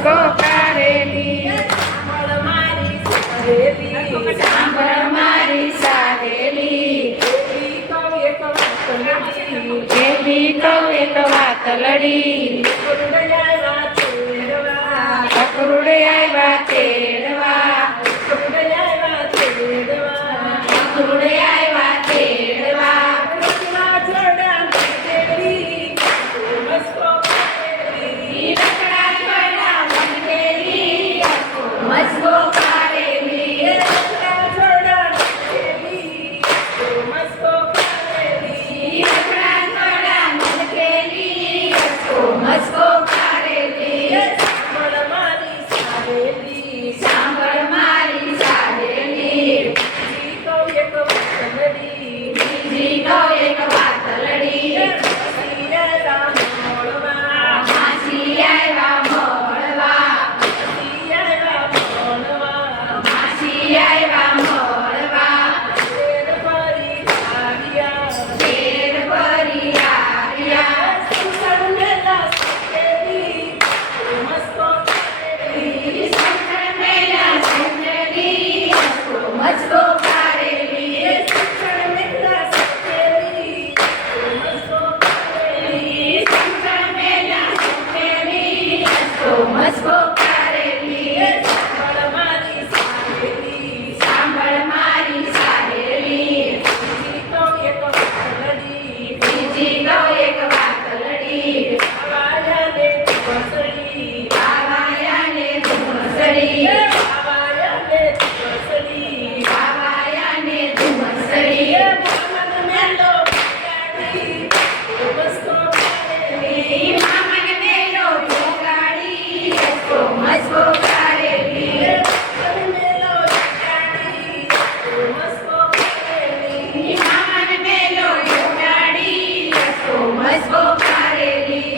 મસ્કો કારેલી સાંભળ મારી સહેલી એવી કહું એક વાત લડી અકરુડે આવ્યા તેડવા અકરુડે આવ્યા તેડવા રખડા છોડા મંકેલી મસ્કો કારેલી રખડા છોડા મંકેલી મસ્કો કારેલી સાંભળ મારી સહેલી બીજી કહું એક વાત લડી માસી આવ્યા મળવા માસી આવ્યા મળવા શેર ભરી આવ્યા સંકટ મેલા સંજલી મસ્કો કારેલી સંકટ મેલા સંજલી મસ્કો કારેલી સાંભળ મારી સહેલી બીજી કહું એક વાત લડી બાવાયાને ધુમસડી બાવાયાને ધુમસડી મામન મેલો જોગાડી મસ્કો કારેલી મામન મેલો જોગાડી મસ્કો કારેલી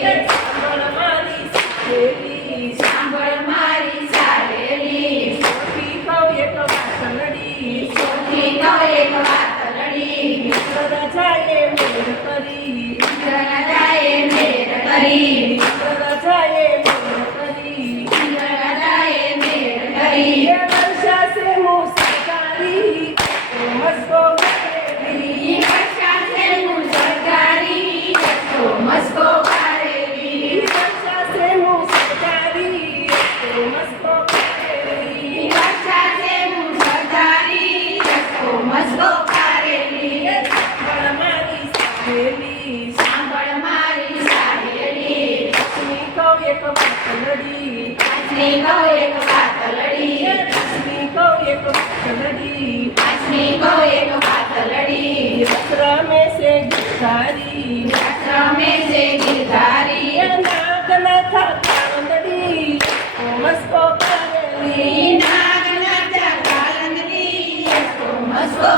સાંભળ મારી સહેલી સોથી કહું એક વાત લડી રાજાએ મેર કરી રાજાએ મેર કરી રાજાએ મેર કરી એ વર્ષા સે મુસકારી મસ્કો કારેલી વર્ષા સે મુસકારી મસ્કો કારેલી વર્ષા સે મુસકારી મસ્કો કારેલી વર્ષા સે મુસકારી મસ્કો કારેલી સાંભળ મારી સહેલી લક્ષ્મી કહું એક વાત લડી લક્ષ્મી કહું એક વાત લડી લક્ષ્મી કહું એક વાત લડી લક્ષ્મી કહું એક વાત લડી वस्त्र में से गिरधारी वस्त्र में से गिरधारी नागन था कांदड़ी मस्को कारेली नागन था कांदड़ी मस्को